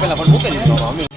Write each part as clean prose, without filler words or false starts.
પેલા પણ મૂકી દીધો અમે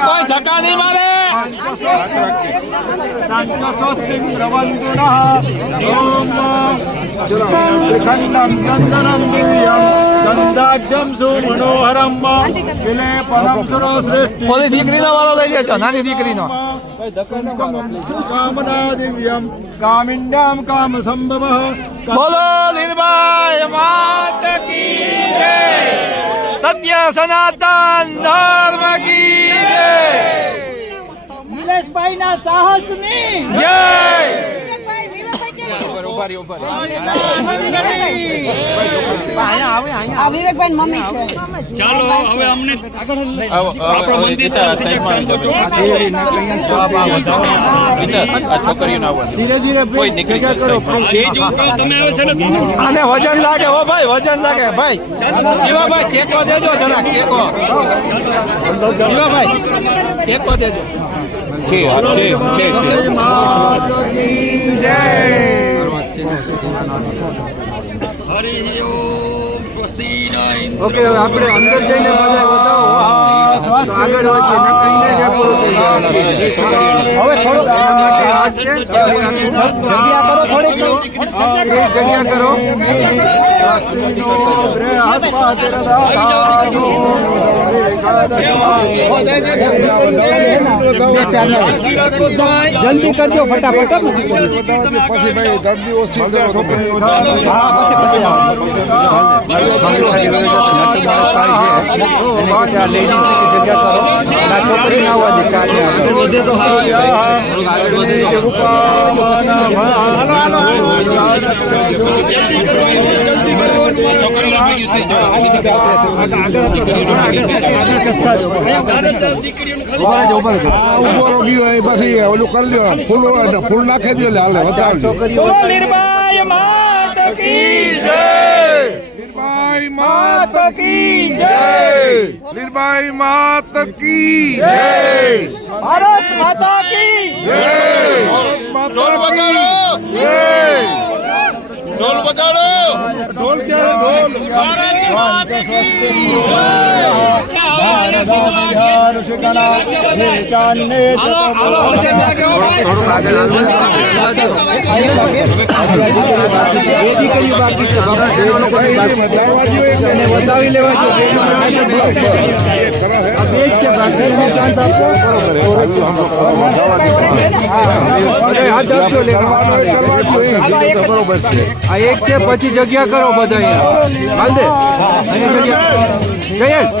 કોઈ ધક્કા નહીં મારે ઓલી દીકરીનો વાળો લઈ લેજો નાની દીકરીનો કામિન્યામ કામ સંભવ બોલો લીલબાઈ માત કી જય સત્ય સનાતન ધર્મ કી જય નિલેશભાઈ ના સાહસ ની જય વિવેકભાઈ મમ્મી છે ચાલો હવે અમને ધીરે ધીરે કોઈ નીકળી કરો તમે આવે છે ને આને વજન લાગે હો ભાઈ વજન લાગે ભાઈ જીવાભાઈ ટેકો દેજો જરા ટેકો જીવાભાઈ ટેકો દેજો છે હરિ ઓમ સ્વસ્તિ ન ઓકે હવે આપણે અંદર જઈને બધા આગળ વધીએ હવે થોડું જગ્યા કરો થોડીક જગ્યા કરો જલ્દી કરજો ફટાફટ પછી ભાઈ દર્દી ઓછી છોકરી છોકરી ના પછી ઓલું કરી લ્યો ફૂલ નાખી દો હાલે નિર્ભય માત કી જય નિર્ભાઈ માત કી જય નિર્ભાઈ માત કી જય ભારત માતા કી જય ઢોલ બજાડો ઢોલ બજાડો ઢોલ ક્યારે ઢોલ ભારત માતા કી બતાવી લેવા બરોબર છે આ એક છે પછી જગ્યા કરો બધા જયેશ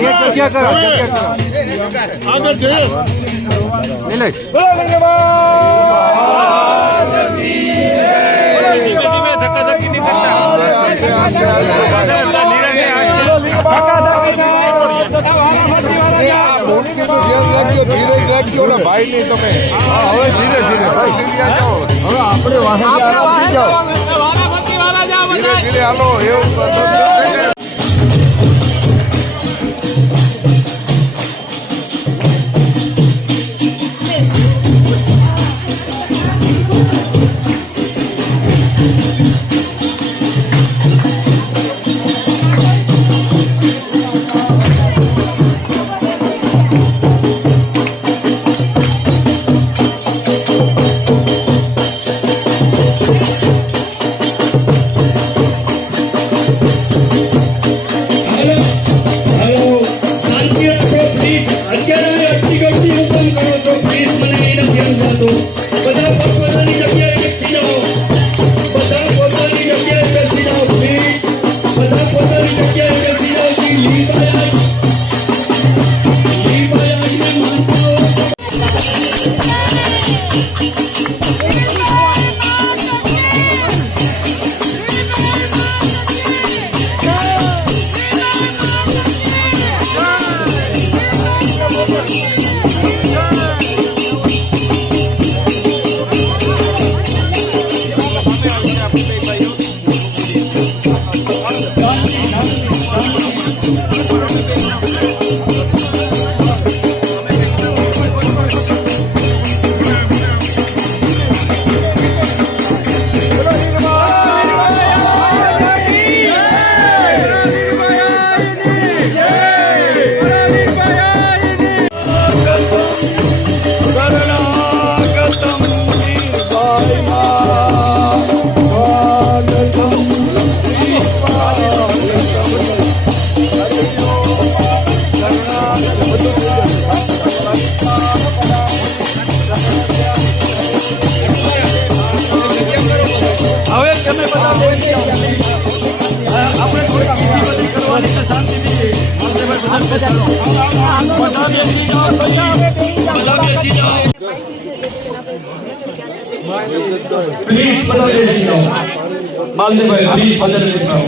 એક જગ્યા કરો આગળ જઈએ નિલેશ ધીમે ધીમે ધક્કા ધક્કી નહીં કરતા ધીરે રાખજો ભાઈ નહીં તમે હવે ધીરે ધીરે હવે આપણે ધીરે ધીરે હાલો એવું બધા બેસી જાઓ, બધા બેસી જાઓ. પ્લીઝ બધા બેસી જાઓ. માલદેવભાઈ પ્લીઝ બધા બેસી જાઓ.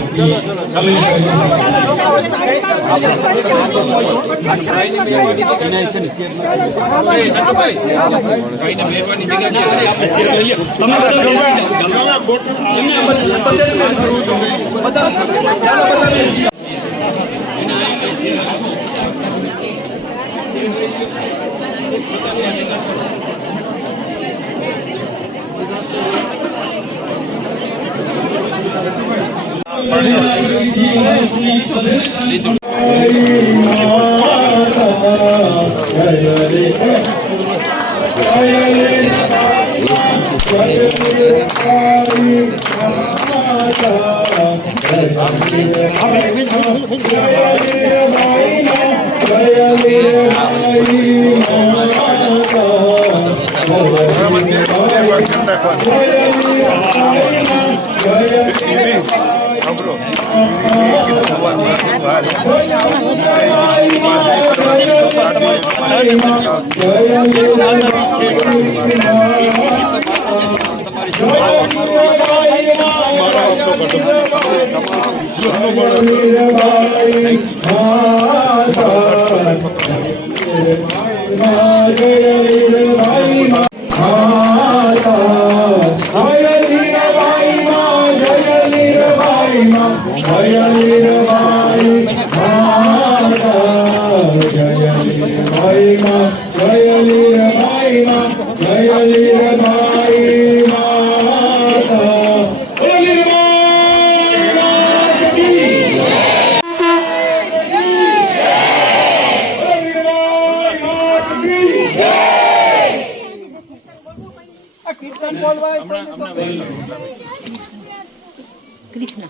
કૃષ્ણ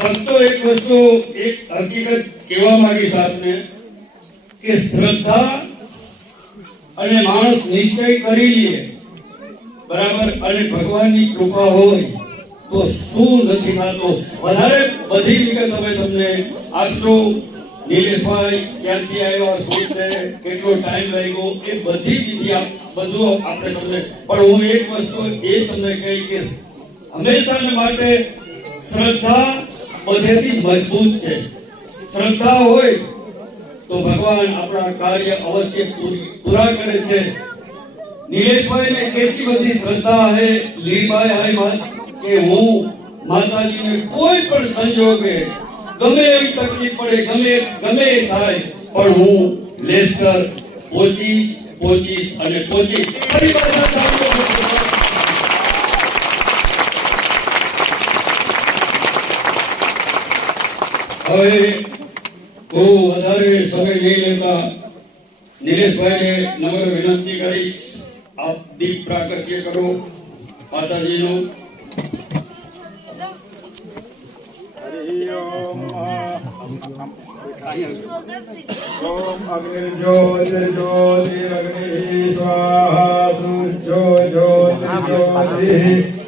ભક્તો એક વસ્તુ એક હકીકત કહેવા માંગીશ આપને કે શ્રદ્ધા અને માણસ નિશ્ચય કરી લે બરાબર અને ભગવાનની કૃપા હોય તો શું નથી થતું. વધારે બધી વિગત અમે તમને આપશું. નિલેશભાઈ ક્યાંથી આવ્યા, શું છે, કેટલો ટાઈમ લાગ્યો, એ બધી વિધિ બધું આપણે તમને, પણ હું એક વસ્તુ એ તમને કહી કે હંમેશા માટે શ્રદ્ધા બધેથી મજબૂત છે. શ્રદ્ધા હોય તો ભગવાન આપણા કાર્ય અવશ્ય પૂરા કરે છે. નિલેશભાઈ ને કેટલી બધી શ્રદ્ધા હે, લીલભાઈ કે હું માતાજીને કોઈ પણ સંજોગે ગમે એવી તકલીફ પડે, ગમે થાય, પણ હું લેસ્ટર પહોંચીશ અને પહોંચીશ. હવે હું વધારે સમય નહીં લેતા નિલેશભાઈને નમ્ર વિનંતી કરીશ, આપ દીપ પ્રાગટ્ય કરો માતાજીનું. ओम अग्निर्ज्योतिर्ज्योतिरग्निः स्वाहा सूर्योज्योतिर्ज्योतिः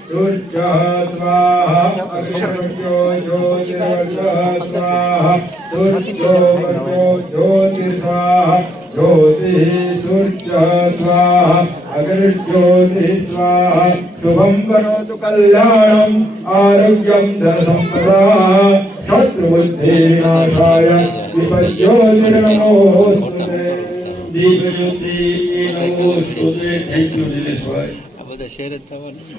सूर्यः स्वाहा अग्निर्ज्योतिर्वर्चः स्वाहा सूर्योज्योतिर्स्वाहा ज्योतिः सूर्यः स्वाहा अग्निर्ज्योतिः स्वाहा शुभं करोतु कल्याणम् आरोग्यं धनसम्पदाः शत्रुबुद्धिविनाशाय दीपज्योतिर्नमोस्तुते દીપજ્યોતિ નમોસ્તુતે. થેન્ક યુ નિલેશભાઈ. આ બધા શેર જ થવાના.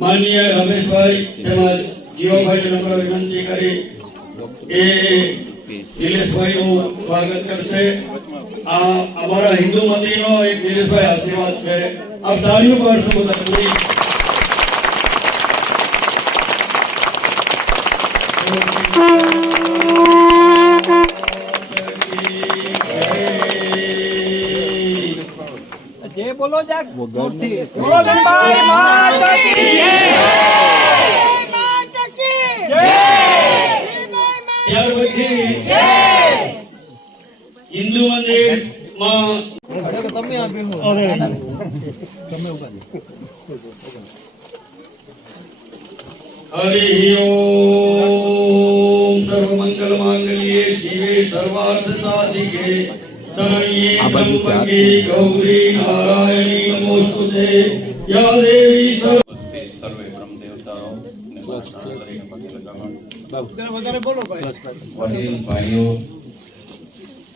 માનનીય રમેશભાઈ તેમજ જીવાભાઈ નમ્ર વિનંતી કરી એ નિલેશભાઈનું સ્વાગત કરશે. આ અમારા હિન્દુ મંદિરનો એક નિલેશભાઈ આશીર્વાદ છે. આપ તાળીઓ પાડશો બધા પૂરી. જે બોલો જાક મોરથી બોલો ગણબાઈ માતા કી જય. માતા કી જય. हरि ओम सर्वमंगल मांगल्ये शिवे सर्वार्थ साधिके शरण्ये त्र्यंबके गौरी नारायणी नमोस्तुते या देवी સર્વે બ્રહ્મ દેવતાઓ ને પ્રાર્થના કરીને પગે લગાવવાનું. વડીલ ભાઈઓ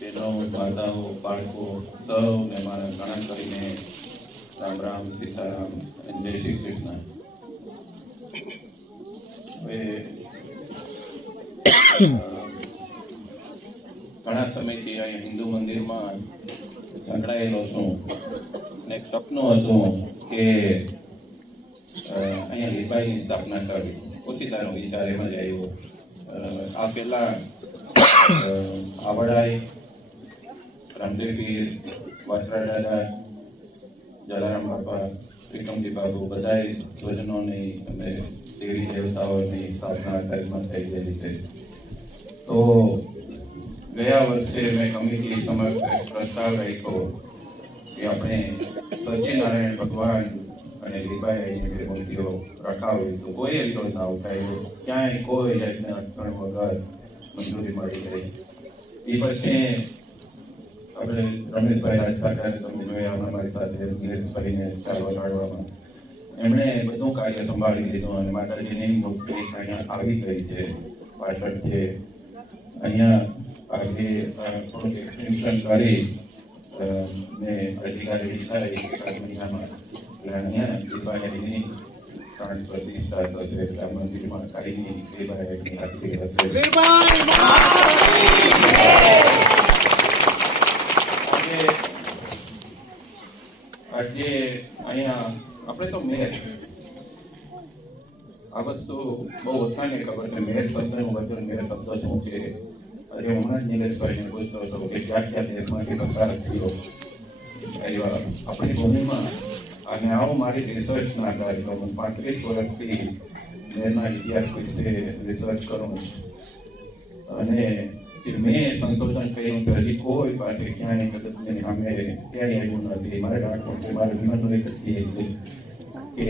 બહેનો માતાઓ બાળકો સૌને મારા પ્રણામ કરીને રામ રામ સીતારામ અને જય શ્રી કૃષ્ણ. હવે ઘણા સમયથી અહીં હિન્દુ મંદિરમાં સંકળાયેલો છું અને એક સપનું હતું કે અહીંયા લીબાઈની સ્થાપના કરવી. ઓચિતાનો વિચાર એમાં જ આવ્યો. આ પહેલા આવડાઈ, રામદેવગીર, વાછરા દાદા, જલારામ બાપા, વિક્રમજી બાબુ બધાએ સ્વજનોની અને દેવી દેવતાઓની સ્થાપના સાહેબમાં થઈ ગયેલી છે. તો ગયા વર્ષે મેં કમિટી સમક્ષ એક પ્રસ્તાવ રાખ્યો કે આપણે સચ્ચિનારાયણ ભગવાન અને લીબાઈ જે મૂર્તિઓ રખાવી તો કોઈ વિરોધ ના ઉઠાયો, ક્યાંય કોઈ જાતના અટકણ વગર મંજૂરી મળી ગઈ. એ પછી આપણે રમેશભાઈ રાજસાગર તમે જોયા અમારી સાથે નિલેશભાઈને ચાલવા લાડવામાં એમણે બધું કાર્ય સંભાળી લીધું અને માતાજીની મૂર્તિ અહીંયા આવી ગઈ છે. પાછળ છે અહીંયા આજે થોડુંક એક્સટેન્શન કરી ને અધિકારી થાય એકાદ મહિનામાં એટલે અહીંયા દીપાવલીની પ્રાણ પ્રતિષ્ઠા થશે. એટલે આ મંદિરમાં કાળીની દીપાવલીની આરતી હશે. આજે અહીંયા આપણે તો મેર આ વસ્તુ બહુ ઓછાને ખબર છે. મેર શબ્દનું વચન મેર શબ્દ શું છે? આજે હમણાં જ નિલેશભાઈને પૂછતો હતો કે ક્યાં ક્યાં દેશમાંથી પસાર થયો આપણી ભૂમિમાં. અને આવું મારી રિસર્ચના આધારે 35 વર્ષથી મેરના ઇતિહાસ વિશે રિસર્ચ કરું છું અને મેં સંશોધન કર્યું કે હજી કોઈ પાસે ક્યાંય મદદને સામે ક્યાંય આવ્યું નથી. મારે રાખવું કે મારે વિમાનનું એક જ કે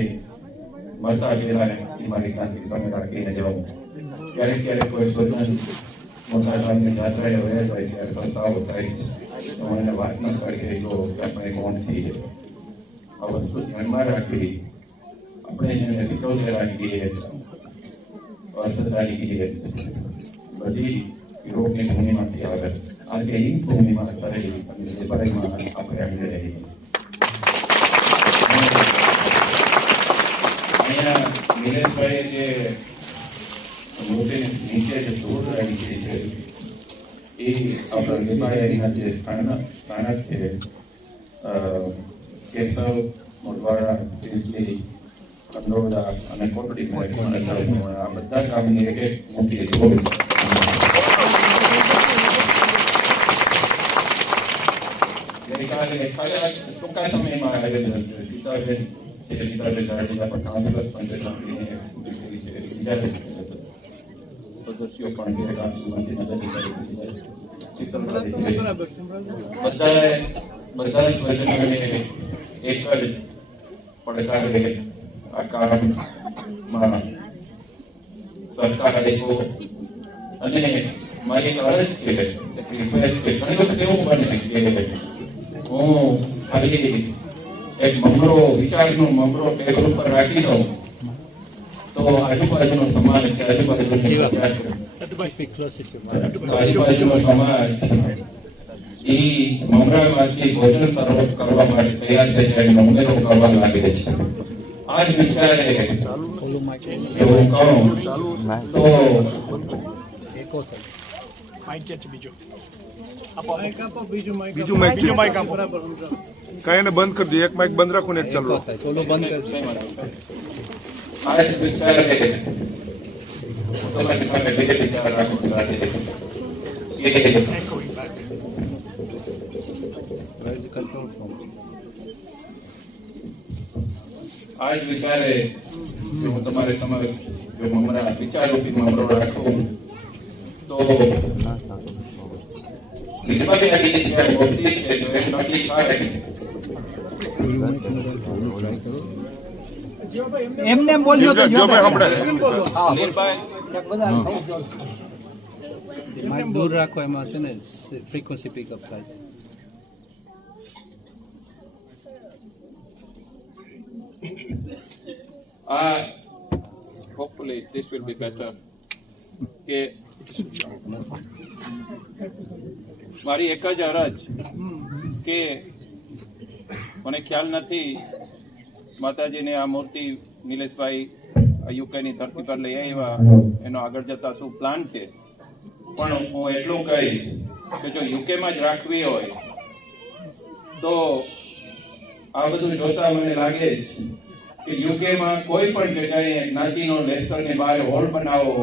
મળતા પહેલા એ મારી ક્યાંથી સામે રાખીને જાઉં. ક્યારેક ક્યારેક કોઈ સ્વજન મોટા ભાગની જાત્રાએ વયા જાય ત્યારે પસ્તાવો થાય છે. તો મને વાત ન કરી રહ્યો કે આપણે કોણ છીએ. આ વસ્તુ ધ્યાનમાં રાખી આપણે જેને સિટોલેરાની કહીએ અર્થતાની કહીએ બધી યુરોપની ભૂમિમાંથી આવે. આજે એ ભૂમિમાં અત્યારે લેબરમાં આપણે આવી રહીએ. અહીંયા નિલેશભાઈએ જે મૂર્તિની નીચે જે ધૂળ આવી ગઈ છે એ આપણા લેબાઈના જે સ્થાનક છે કેશવ, મોઢવાડા, સિંસલી, કંડોળા અને કોટડી આ બધા ગામની એક એક મૂર્તિ જોઈ. ગઈકાલે ટૂંકા સમયમાં આયોજન સીતાબેન જાડેજા પણ કાઉન્સિલર પંચાયતની બીજા સદસ્યો પણ જે કાઉન્સિલમાંથી મદદ બધા સ્વજનોને એક જ પડકારે આ કામમાં સરકાર આપ્યો. અને મારી એક અરજ છે, રિક્વેસ્ટ છે. ઘણી વખત એવું બને કે હું ખાલી એક મમરો વિચારનો મમરો ટેબલ ઉપર રાખી દઉં તો આજુબાજુનો સમાજ કે આજુબાજુનો સમાજ એ મમરામાંથી ભોજન કરવા માટે તૈયાર થઈ જાય, મમરો કરવા લાગે છે. આ જ વિચારે જો હું કહું તો બીજું માઇક આપો. કઈ એને બંધ કરી દે. એક માઇક બંધ રાખો ને એક ચાલુ. આ જ વિચારે તમારી સામે બીજે વિચાર રાખો આ જ વિચારે જો હું તમારે સમક્ષ જો મમરા વિચારોથી મમરો રાખું તો લીબાઈ મોટી છે તો એક નક્કી થાય એમને એમ બોલ્યો તો જો ભાઈ આપણે માઇક દૂર રાખો, એમાં છે ને ફ્રીક્વન્સી પિકઅપ થાય છે. Hopefully this will be better. કે મારી એક જ અરજ કે મને ખ્યાલ નથી માતાજીને આ મૂર્તિ નિલેશભાઈ યુકેની ધરતી પર લઈ આવ્યા, એનો આગળ જતા શું પ્લાન છે, પણ હું એટલું કહીશ કે જો યુકેમાં જ રાખવી હોય તો આ બધું જોતા મને લાગે છે કે યુકેમાં કોઈ પણ જગ્યાએ જ્ઞાતિનો લેસ્ટરની બહાર હોલ બનાવો,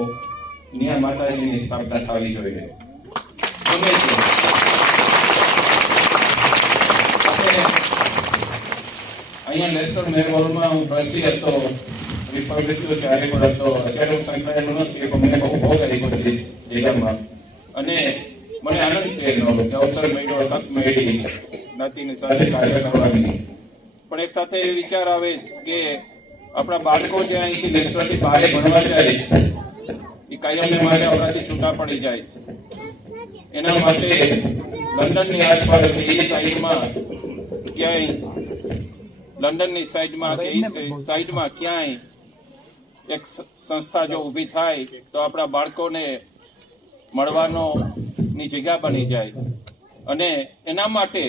ત્યાં માતાજીની સ્થાપના થવી જોઈએ. ગમે તે અહીંયા લેસ્ટર મેર હોલમાં હું ટ્રસ્ટી હતો, રિપબ્લિક ત્યારે પણ હતો, અત્યારે હું સંકળાયેલો નથી, પણ મને બહુ કરી બધી જગ્યામાં, અને મને આનંદ થયેલો કે અવસર મળ્યો, તક મળી જ્ઞાતિની સાથે કાર્ય કરવાની. પણ એક સાથે એ વિચાર આવે કે આપણા બાળકો જે અહીંથી લેક્ચરથી બહાર ભણવા જાય એ કાયમને માટે આપણાથી છૂટા પડી જાય છે. એના માટે લંડનની આસપાસ એ સાઈડમાં ક્યાંય લંડનની સાઈડમાં કે એ સાઈડમાં ક્યાંય એક સંસ્થા જો ઊભી થાય તો આપણા બાળકોને મળવાનો ની જગ્યા બની જાય. અને એના માટે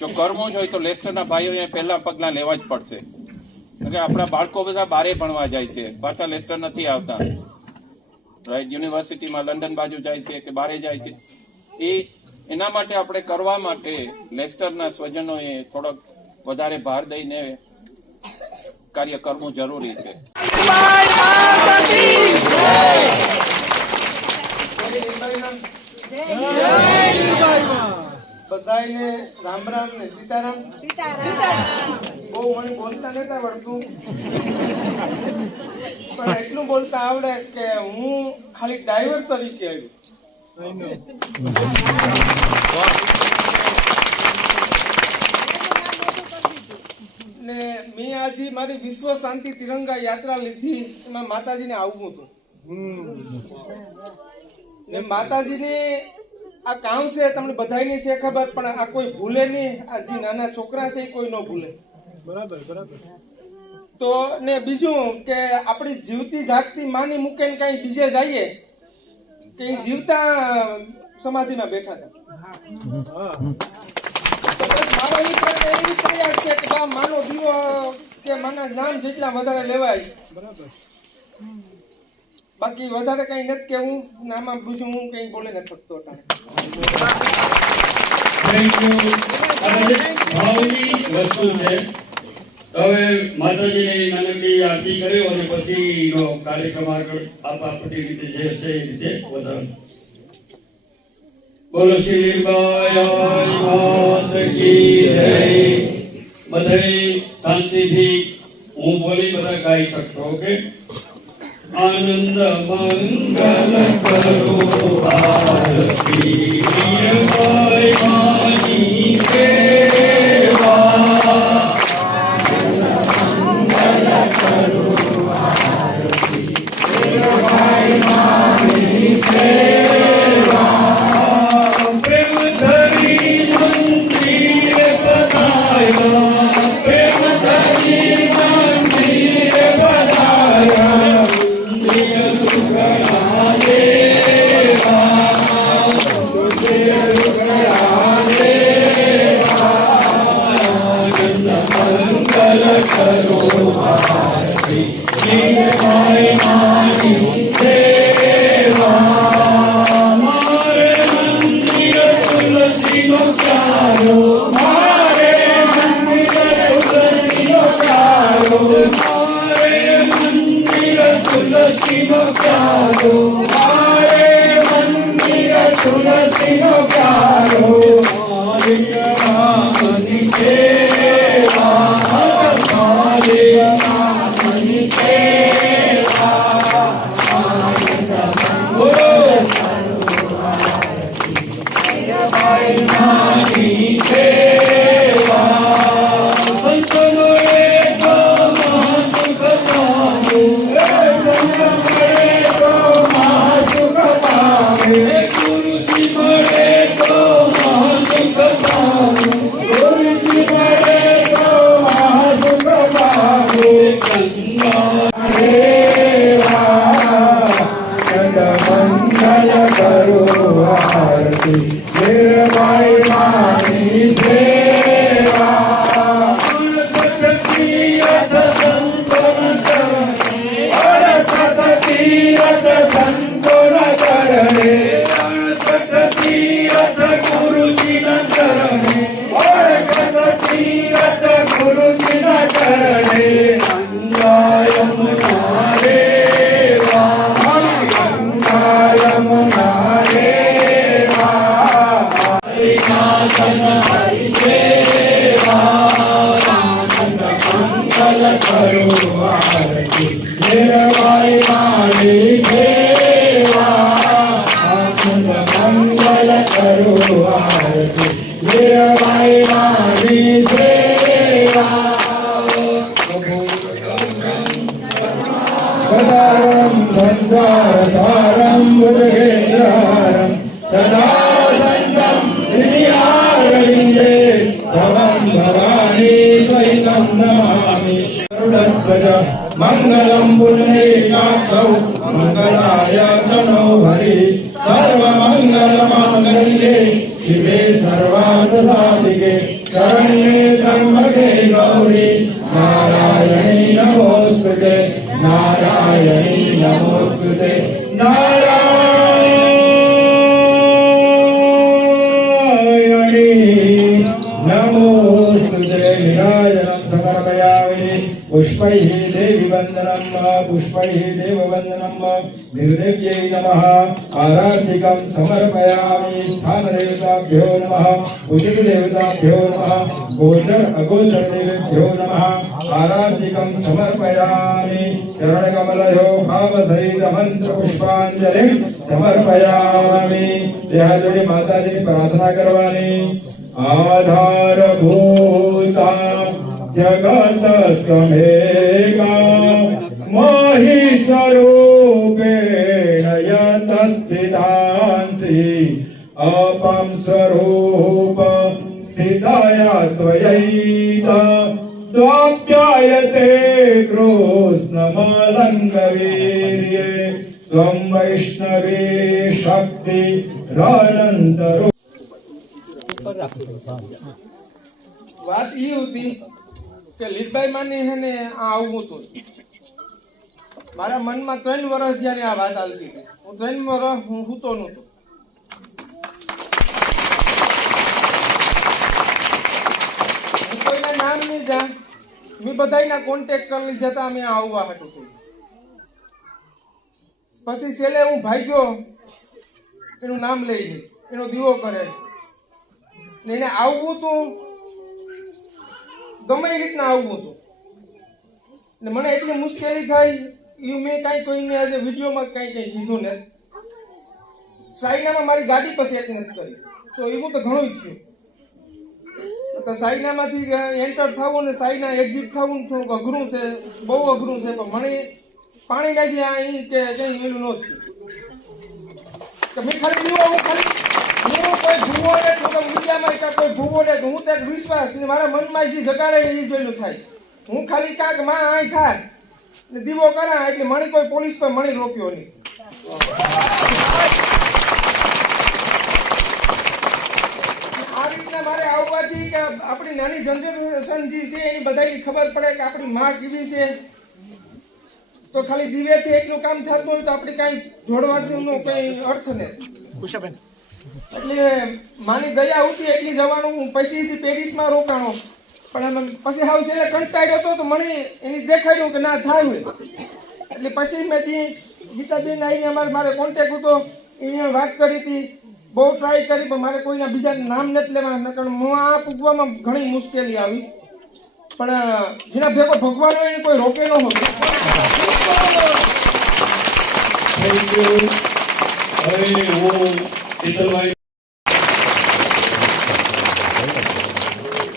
જો કરવું જ હોય તો લેસ્ટરના ભાઈઓએ પહેલા પગલાં લેવા જ પડશે. કે આપણા બાળકો બધા બારે ભણવા જાય છે, પાછા લેસ્ટર નથી આવતા, રાઈટ, યુનિવર્સિટીમાં લંડન બાજુ જાય છે કે બારે જાય છે. એના માટે આપણે કરવા માટે લેસ્ટરના સ્વજનોએ થોડોક વધારે ભાર દઈને કાર્ય કરવું જરૂરી છે. બધાને રામ રામ ને સીતારામ. બહુ મને બોલતા નતા આવડતું, પણ એટલું બોલતા આવડે કે હું ખાલી ડ્રાઈવર તરીકે આવ્યું. ને મેં આજે મારી વિશ્વ શાંતિ તિરંગા યાત્રા લીધી, એમાં માતાજીને આવવું હતું. ને માતાજીને આ કામ છે તમને બધાની છે ખબર, પણ આ કોઈ ભૂલે નહીં. આ જે નાના છોકરા છે એ કોઈ ન ભૂલે. બરાબર. તો ને બીજું કે આપણી જીવતી જાગતી માની મૂકીને કઈ બીજે જઈએ કે જીવતા સમાધિમાં બેઠા હતા. મારો એવી પ્રયાસ છે કે માનો દીવો કે માના નામ જેટલા વધારે લેવાય. બરાબર. બાકી વધારે કઈ નથી કેવું, નામાં બીજું હું કઈ બોલે નથી શકતો. ભાવની વસ્તુ છે. હવે માતાજીની નાનકડી આરતી કર્યો અને પછીનો કાર્યક્રમ આગળ આપણી રીતે જે હશે એ રીતે વધારશું. બોલો શ્રી લીલબાઈ માત કી જય. બધાય શાંતિથી હું બોલી બધા ગાઈ શકશો. ઓકે. આનંદ મંગલ કરો આરતી લીલબાઈ માની સેવા. આનંદ મંગલ કરો આરતી લીલબાઈ માની સેવા. પ્રેમ ધરી મંદિર બધાયા, પ્રેમ ધરી મંદિર બધાયા. સેવા મીરાબાઈ માની સેવા સતતીરથ સંતોન ચરણે સતતીરથ સંતોન ચરણે સતતીરથ ગુરુજીના ચરણે સતતીરથ ગુરુજીના ચરણે અંગાયમ નારે અંગાયમ નારે મીરાબાઈ મારી સેવા મંગલ કરો આરતી મીરાબાઈ મારી સેવા સદારમ સંસાર સારમ બુદ્ધેન્દ્રહારમ સદા સંતમ વિદ્યારવિંદે ભવં ભવાની સહિતમ નમામિ ગરુડધ્વજ મંગલમ પુંડરીકાક્ષૌ મંગલાય તનો હરિ સર્વમંગલ માંગલ્યે શિવે સર્વાર્થ સાધિકે શરણ્યે ત્ર્યંબકે ગૌરી નારાયણી નમોસ્તુતે નારાયણી નમોસ્તુતે નારાયણી નમોસ્તુતે વિરાજનમ સમર્પયામિ પુષ્પૈઃ દેવી વંદનમ પુષ્પૈઃ દેવવંદનમ નિર્દેવ્यै નમઃ આરાધ્યકં સમર્પયામિ સ્થાનદેવતાભ્યો નમઃ ઉચિતદેવતાભ્યો નમઃ ગોચર અગોચર દેવેભ્યો નમઃ આરાધ્યકં સમર્પયામિ ચરણકમલયો ભાવસહિત મંત્ર પુષ્પાંજલિ સમર્પયામિ બે હાથ જોડી માતાજીની પ્રાર્થના કરવાની આધારભૂતા જગતસ્તમેકા મહિસ્વરૂપેણ યત સ્થિતાંસि અપં સ્વરૂપ સ્થિતાય ત્વયૈતા દ્વાપ્યાયતે કૃષ્ણમલંગવીર્યે ત્વં વૈષ્ણવી શક્તિ રનંતરો વાત એ હતી કે લીલબાઈ માની હે ને આ આવું હતું મારા મનમાં 3 વર્ષ જ્યારે આ વાત આવતી હતી હું 3 વર્ષ હું સૂતો નહોતો હું કોઈના નામ નહીં જાણ મેં બધાના કોન્ટેક્ટ કરી લીધા હતા અમે આવવા હતું પછી છેલ્લે હું ભાગ્યો એનું નામ લઈ લે એનો દીવો કરે ને એને આવવું તું ગમે એ રીતના આવવું હતું ને મને એટલી મુશ્કેલી થાય એ મેં કાંઈ કોઈને આજે વિડીયોમાં કાંઈ કીધું ને સાઈનામાં મારી ગાડી પર સેટ નથી કરી તો એવું તો ઘણું જ થયું તો સાઈનામાંથી એન્ટર થવું ને સાઈના એક્ઝિટ થવું થોડુંક અઘરું છે બહુ અઘરું છે પણ મને પાણીના જે આ કે કંઈ એલું ન થયું તો મેં ખાલી દીવો હું કોઈ ભૂવો લે તો વિદ્યામાં કોઈ ભૂવો લે હું તો વિશ્વાસ મારા મનમાં જે જગાડે એ જોયેલું થાય હું ખાલી કાંક માં આઈ થાય ને દીવો કરા એટલે મને કોઈ પોલીસ પર મને રોક્યો નહીં આ રીતના મારે આવવાથી કે આપણી નાની જનરેશન જે છે એની બધાની ખબર પડે કે આપણી માં કેવી છે તો ખાલી દીવેથી એટલું કામ થતું હોય તો આપણે કાંઈ જોડવાનો કઈ અર્થ નથી એટલે માની દયા ઉઠી એટલી જવાનું હું પછીથી પેરિસમાં રોકાણો પણ પછી હાવ છેલ્લે કંટાળ્યો હતો તો મને એની દેખાડ્યું કે ના થાય એટલે પછી મેં ગીતાબેન આવીને મારે કોન્ટેક્ટ હતો એને વાત કરી હતી બહુ ટ્રાય કરી પણ મારે કોઈના બીજા નામ નથી લેવા કારણ હું આ પૂગવામાં ઘણી મુશ્કેલી આવી પણ જેના ભેગો ભગવાન હોય એને કોઈ રોકે ન હોય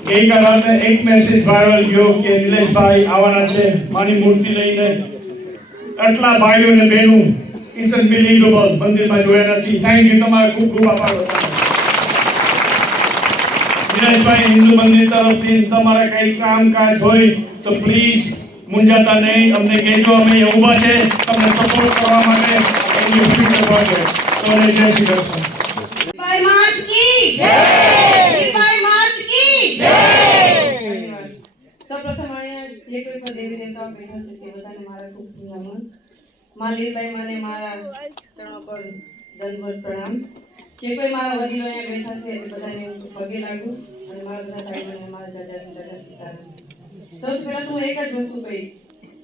ગઈકાલ રાતે એક મેસેજ વાયરલ ગયો કે નિલેશભાઈ આવવાના છે માની મૂર્તિ લઈને આટલા ભાઈઓ અને બહેનો ઇટ્સ અનબિલીવેબલ મંદિરમાં જોયા નથી થેન્ક યુ તમારા ખૂબ ખૂબ આભાર નિલેશભાઈ હિન્દુ મંદિર તરફથી તમારા કઈ કામકાજ હોય તો પ્લીઝ મુંજાતા નહીં અમને કહેજો અમે અહીંયા ઊભા છે તમને સપોર્ટ કરવા માટે તો જય શ્રી કૃષ્ણ. की लीलबाई मात की સૌપ્રથમ અહીંયા જે કોઈ પણ દેવી દેવતાઓ બેઠા છે તે બધાને મારા ખૂબ નમન. માં લીલબાઈ માને મારા ચરણો પર દંડવત પ્રણામ. જે કોઈ મારા વડીલો અહીંયા બેઠા છે તે બધાને હું પગે લાગુ અને મારા બધા ભાઈઓને મારા દાદા સીતારામ. સૌથી પહેલા તો હું એક જ વસ્તુ કહીશ,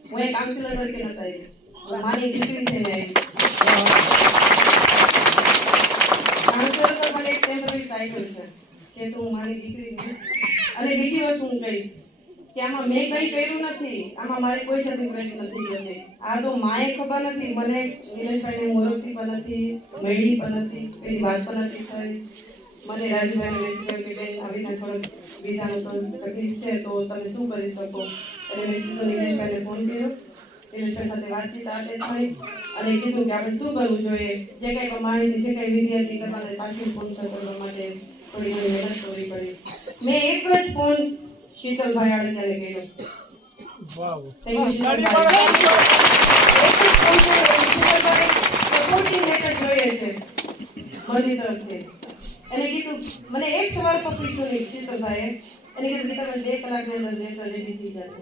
હું એક કાઉન્સિલર તરીકે નથી આવી, હું માની દીકરી થઈને આવી. કાઉન્સિલર તો મને એક ટેમ્પરરી ટાઇટલ છે તો હું મારી દીકરી છું. અને બીજી વસ્તુ હું કહીશ કે આમાં મેં કંઈ કર્યું નથી, આમાં મારી કોઈ જાતની પ્રગતિ નથી કરી. આ તો માએ ખબર નથી, મને નિલેશભાઈને હું ઓળખતી પણ નથી, મળી પણ નથી, એની વાત પણ નથી થઈ. મને રાજુભાઈને મેસેજ કર્યો કે બેન આવી રીતે થોડોક વિઝાનો તો તકલીફ છે તો તમે શું કરી શકો. એટલે મેં સીધો નિલેશભાઈને ફોન કર્યો, નિલેશભાઈ સાથે વાતચીત આતે થઈ અને કીધું કે આપણે શું કરવું જોઈએ, જે કંઈ પણ માહિતી જે કંઈ વિધિ હતી કરવાને પાછું ફોન કરવા માટે થોડી ઘણી મહેનત કરવી પડી. મેં એક જ ફોન શીતલભાઈ આડેજાને કર્યો. Thank you, Shitalbhai. એક જ ફોન કર્યો. શીતલભાઈ સપોર્ટિંગ મેટર જોઈએ છે મારી તરફથી. એને કીધું, મને એક સવાલ તો પૂછ્યો નહીં શીતલભાઈએ, એને કીધું કે તમે 2 કલાકની અંદર લેટર રેડી થઈ જશે.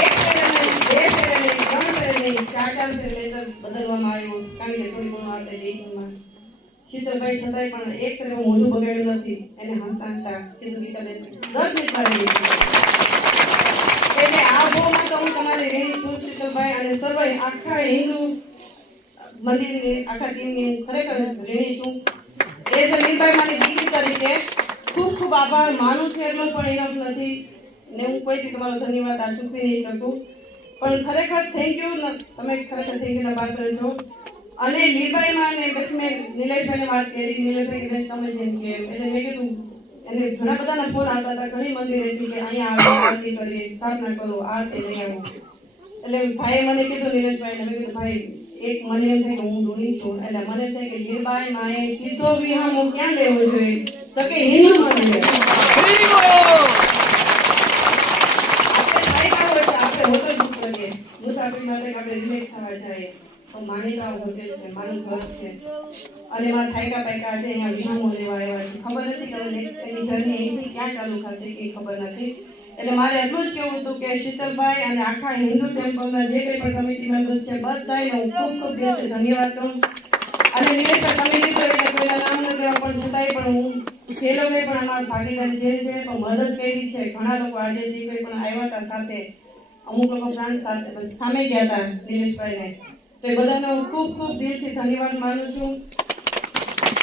1 ફેરે નહીં, 2 ફેરે નહીં, 3 ફેરે નહીં, 4 ફેરે લેટર બદલવામાં આવ્યું કારણ કે થોડી ઘણું આપણે ડેટિંગમાં. શીતલભાઈ છતાંય પણ એક ફેરે હું મોઢું બગાડ્યું નથી. એને હસતા હસતા કીધું કે તમે 10 મિનિટમાં રેડી થઈ. એટલે આ ભાવમાં તો હું તમારી રેડી છું શીતલભાઈ, અને સર્વે આખા હિન્દુ મંદિરની આખા ટીમની ખરેખર રેડી છું. એઝ અ લીલબાઈ મારી દીકરી તરીકે ખૂબ ખૂબ આભાર માનું છું, એટલો પણ ઇનફ નથી ને હું કોઈથી તમારો ધન્યવાદ આ ચૂકવી નહીં શકું. પણ ખરેખર થેન્ક યુ, તમે ખરેખર થેન્ક યુના પાત્ર છો. અને લીલબાઈમાં ને પછી મેં નિલેશભાઈને વાત કરી, નિલેશભાઈ બેન તમે જેમ કે એટલે મેં કીધું, એને ઘણા બધાના ફોન આવતા હતા, ઘણી મંદિર હતી કે અહીંયા આવો, આરતી કરીએ, સ્થાપના કરો, આ તે નહીં આવો. એટલે ભાઈએ મને કીધું નિલેશભાઈને, મેં કીધું ભાઈ એક મને એમ થાય કે હું ડોલી છું, એટલે મને એમ થાય કે લીલબાઈ માએ સીધો વિહામો ક્યાં લેવો જોઈએ તો કે હિન્દુમાં લેવો. આપણે હોટલ બુક કરીએ મુસાફરી માટે, આપણે રિલેક્સ થવા જઈએ તો માનીતા હોટેલ છે, મારું ઘર છે, અને મારા થાયકા પાયકા આજે અહીંયા વિહામો લેવા આવ્યા છે. ખબર નથી કે નેક્સ્ટ એની જર્ની અહીંથી ક્યાં ચાલુ થશે એ ખબર નથી. એટલે મારે એટલું જ કહેવું હતું કે શીતલભાઈ અને આખા હિન્દુ ટેમ્પલના જે કંઈ પણ કમિટી મેમ્બર્સ છે બધાને હું ખૂબ ખૂબ દિલથી ધન્યવાદ કહું. અને નિલેશભાઈ તમે કીધું એટલે કોઈના નામ ન લેવા પણ છતાંય પણ હું જે લોકોએ પણ અમારા ભાગીદારી જે છે તો મદદ કરી છે. ઘણા લોકો આજે જે કંઈ પણ આવ્યા હતા સાથે, અમુક લોકો પ્રાંત સાથે સામે ગયા હતા નિલેશભાઈને, તો એ બધાને હું ખૂબ ખૂબ દિલથી ધન્યવાદ માનું છું.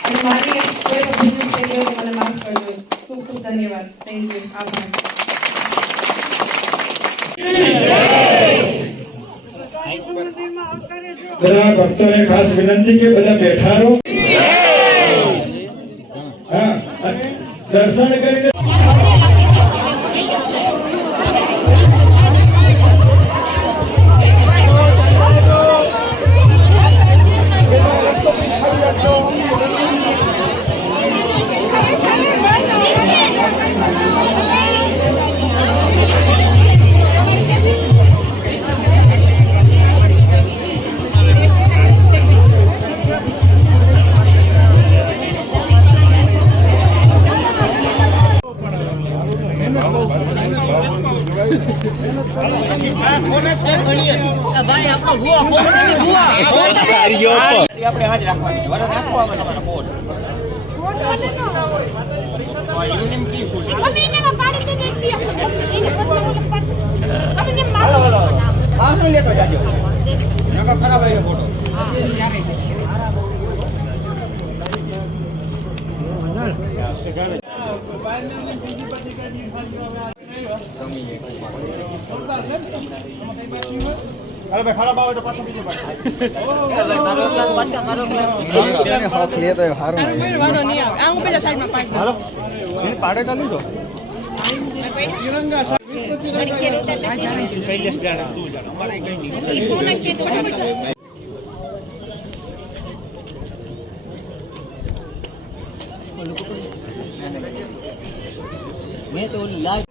અને મારી કોઈ પણ ભૂલ થઈ ગઈ તો મને માફ કરજો. ખૂબ ખૂબ ધન્યવાદ. Thank you. આભાર. બધા ભક્તોને ખાસ વિનંતી કે બધા બેઠા રહો. હા, દર્શન કરીને ભાઈ આપણો ભૂવા ફોન કરી ભૂવા આપણે હાજ રાખવાની ફોટો યુનિમ કી ફૂલ અમે એને પાડી દે દીધી આપણે હાલો આનો લેતો જાજો નકા ખરાબ આવ્યો ફોટો અરે ભાઈ ખરાબ આવે તો પાછો બીજો ભાઈ હોક લે તો હારું નહીં આ હું પેલા સાઈડમાં પાડ હાલો એને પાડે ચાલુ તો તિરંગા શૈલેશ જાણે તું જાણે અમારે કઈ નહીં ફોન કે તો मैं तो लाइव